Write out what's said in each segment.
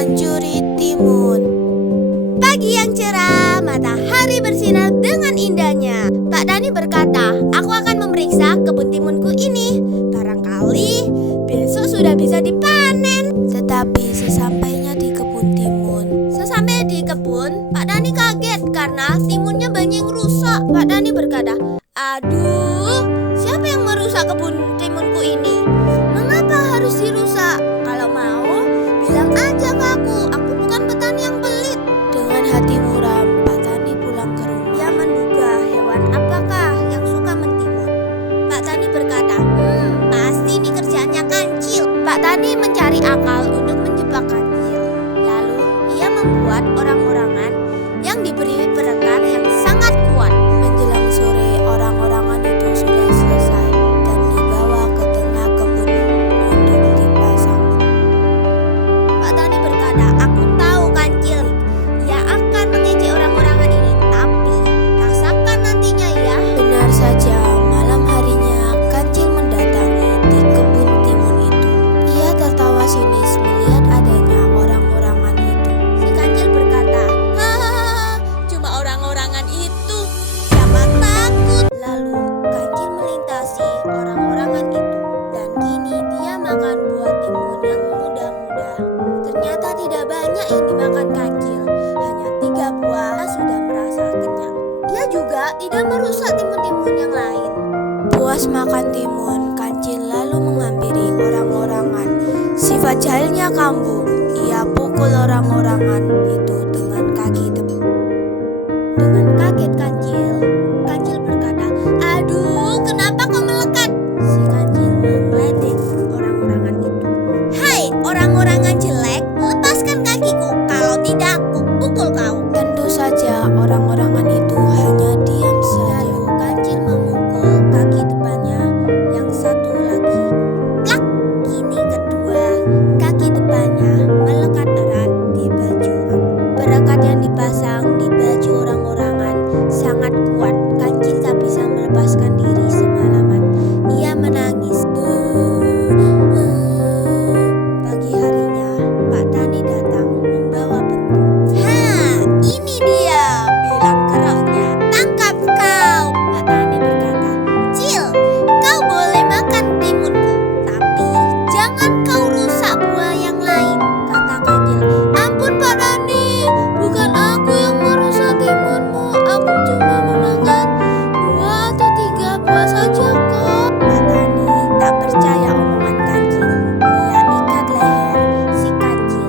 mencuri timun. Pagi yang cerah, matahari bersinar dengan indahnya. Pak Tani berkata, aku akan memeriksa kebun timunku ini. Barangkali besok sudah bisa dipanen. Tetapi sesampainya di kebun timun, Pak Tani kaget karena timunnya banyak yang rusak. Pak Tani berkata, aduh, siapa yang merusak kebun timunku ini? Mengapa harus dirusak? Kalau mau, bilang aja ke aku bukan petani yang pelit. Dengan hati muram, Pak Tani pulang ke rumah. Ia menduga hewan apakah yang suka mentimun. Pak Tani berkata, pasti ini kerjaannya kancil. Pak Tani mencari akal untuk menjebak kancil. Lalu ia membuat orang-orangan yang diberi perekat yang sangat kuat. Menjelang sore, orang-orangan itu sudah selesai dan dibawa ke tengah kebun untuk dipasang. Pak Tani berkata, aku tahu kancil, ia akan mengejek orang-orangan ini, tapi rasakan nantinya ya. Benar saja, malam harinya kancil mendatangi di kebun timun itu. Ia tertawa sinis melihat adanya orang-orangan itu. Si kancil berkata, hahaha, cuma orang-orangan itu, siapa takut? Lalu kancil melintasi orang-orangan itu dan kini dia makan buah timun yang muda-muda. Ternyata tidak banyak yang dimakan kancil, hanya 3 buah sudah merasa kenyang. Ia juga tidak merusak timun-timun yang lain. Puas makan timun, kancil lalu menghampiri orang-orangan. Sifat jahilnya kambuh, ia pukul orang-orangan itu dengan kaki tebu. Dengan kaget kancil berkata, aduh, kenapa kau melekat? Si kancil mengledek orang-orangan itu. Hai orang-orangan jelek, lepaskan kakiku, kalau tidak aku pukul kau. Tentu saja orang-orangan itu hanya diam saja. Lalu kancil memukul kaki depannya yang satu lagi. Plak, kini kedua kaki depannya melekat erat di baju. Perekat yang dipasang di baju orang-orangan sangat kuat. Kancil tak bisa melepaskan diri semalaman. Ia menangis. Pagi harinya, Pak Tani datang membawa bentuk. Ini dia, bilang kerahnya. Tangkap kau. Pak Tani berkata, Cil, kau boleh makan timunku, tapi jangan kau rusak buah yang lain, kata kancil. Ampun Pak Tani, bukan aku yang merusak timunmu, aku cuma memakan 2 atau 3 buah saja kok. Pak Tani tak percaya omongan kancil. Ia ikat leher si kancil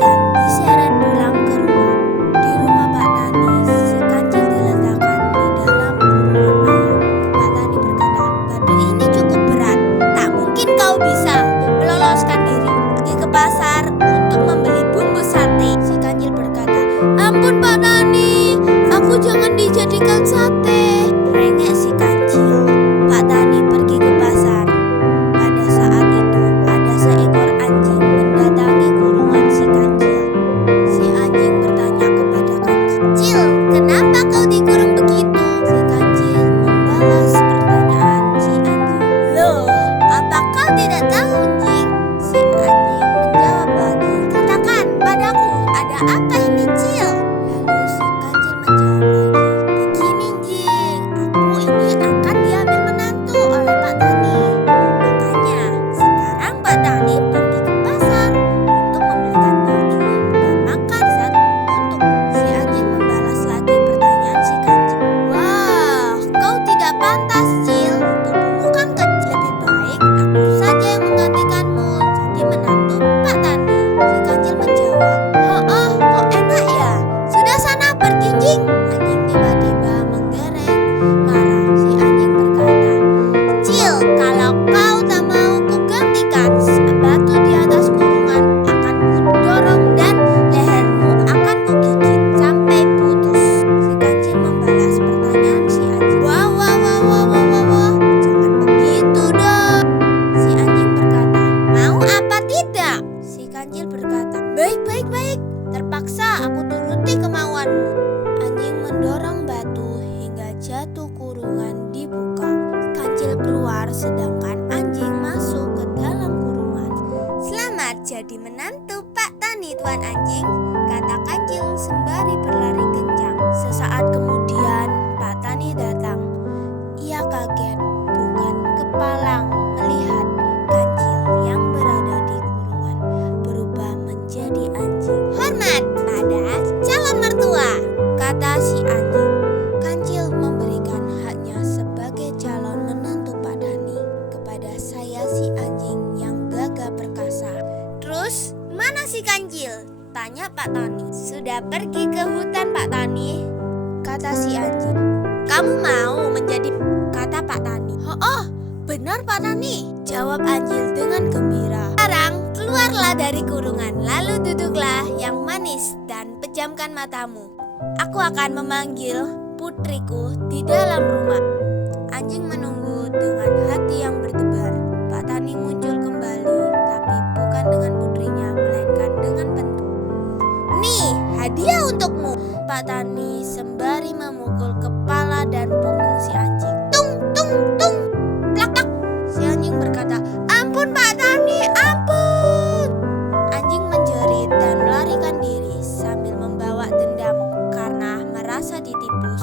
dan diseret pulang ke rumah. Di rumah Pak Tani, si kancil diletakkan di dalam kurungan ayam. Pak Tani berkata, batu ini cukup berat, tak mungkin kau bisa meloloskan diri. Pergi ke pasar untuk membeli bumbu sate. Si kancil berkata, ampun Pak Tani, aku jangan dijadikan sate. Rengek si kancil. Pak Tani pergi ke pasar. Pada saat itu ada seekor anjing mendatangi kurungan si kancil. Si anjing bertanya kepada kancil, Cil, kenapa kau dikurung begitu? Si kancil membalas pertanyaan si anjing. Loh, apa kau tidak tahu, Jing? Si anjing menjawab lagi, katakan padaku, ada apa ini, Cil? Lalu si kancil menjawab lagi, begini Jing, aku ini akan diambil menantu oleh Pak Tani. Makanya sekarang Pak Tani pergi ke pasar untuk membelikan baju dan makan zat untuk. Si anjing membalas lagi pertanyaan si kancil. Wah, kau tidak pantas, Cil. Tubuhmu kan kecil. Lebih baik aku saja yang menggantikanmu jadi menantu Pak Tani. Si kancil menjawab, kok enak ya? Sudah sana pergi, Jing. Anjing tiba-tiba menggereng marah. Si anjing berkata, Cil, kalau kau tak mau kugantikan, batu di atas kurungan akan kudorong dan lehermu akan kugigit sampai putus. Si kancil membalas pertanyaan si anjing. Wah, jangan begitu dong. Si anjing berkata, mau apa tidak? Si kancil berkata, baik. Terpaksa aku turuti kemauanmu. Anjing mendorong batu hingga jatuh kurungan dibuka. Kancil keluar sedangkan anjing masuk ke dalam kurungan. Selamat jadi menantu Pak Tani, Tuan. bukan anjing, kata kancil sembari berlari kencang. Sesaat kemudian Pak Tani datang. Ia kaget bukan kepalang melihat kancil yang berada di kurungan berubah menjadi anjing. Hormat pada calon mertua, kata si anjing. Kancil memberikan haknya sebagai calon menantu Pak Tani kepada saya si anjing yang gagah perkasa. Terus mana si kancil? Tanya Pak Tani. Sudah pergi ke hutan Pak Tani, kata si anjing. Kamu mau menjadi, kata Pak Tani. Oh, benar Pak Tani, jawab anjing dengan gembira. Sekarang keluarlah dari kurungan, lalu duduklah yang manis dan pejamkan matamu. Aku akan memanggil putriku di dalam rumah. Anjing menunggu dengan hati yang berdebar. Pak Tani muncul kembali, tapi bukan dengan putrinya, melainkan dengan bentuk. Nih, hadiah untukmu, Pak Tani sembari memukul kepala dan punggung si anjing. Tung, tung, tung, plak, plak. Si anjing berkata, ampun Pak Tani, ampun. Anjing menjerit dan melarikan diri sambil membawa dendam karena merasa ditipu.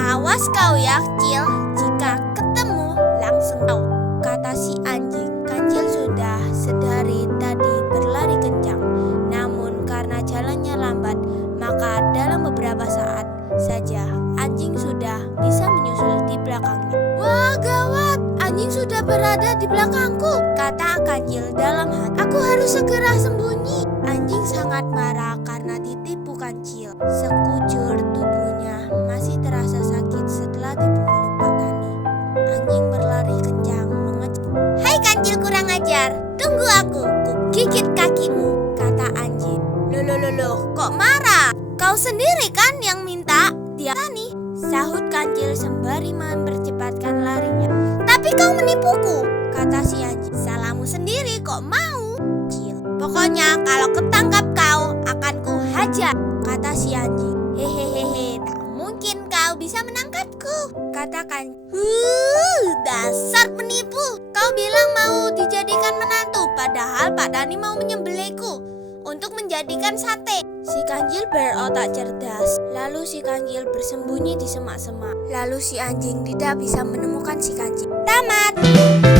Awas kau ya, Cil, jika ketemu langsung kau, kata si anjing. Kancil sudah sedari tadi berlari kencang, namun karena jalannya lambat, maka dalam beberapa saat saja anjing sudah bisa menyusul di belakangnya. Wah, gawat, anjing sudah berada di belakangku, kata Kancil dalam hati. Aku harus segera sembunyi. Anjing sangat marah karena ditipu Kancil. Sekujur tubuhnya masih terasa sakit setelah dipukuli Pak Tani. Anjing berlari kencang mengejek. Hai Kancil kurang ajar, tunggu aku, ku gigit kakimu, kata anjing. Loh, kok marah? Kau sendiri kan yang minta dia Tani, sahut Kancil sembari mempercepatkan larinya. Tapi kau menipuku, kata si anjing. Salahmu sendiri kok mau, Cil. Pokoknya kalau ketangkap kau akan ku hajar, kata si anjing. Hehehe, tak mungkin kau bisa menangkapku, katakan. Dasar penipu. Kau bilang mau dijadikan menantu, padahal Pak Tani mau menyembelihku untuk menjadikan sate. Si Kancil berotak cerdas. Lalu si Kancil bersembunyi di semak-semak. Lalu si anjing tidak bisa menemukan si Kancil. Tamat.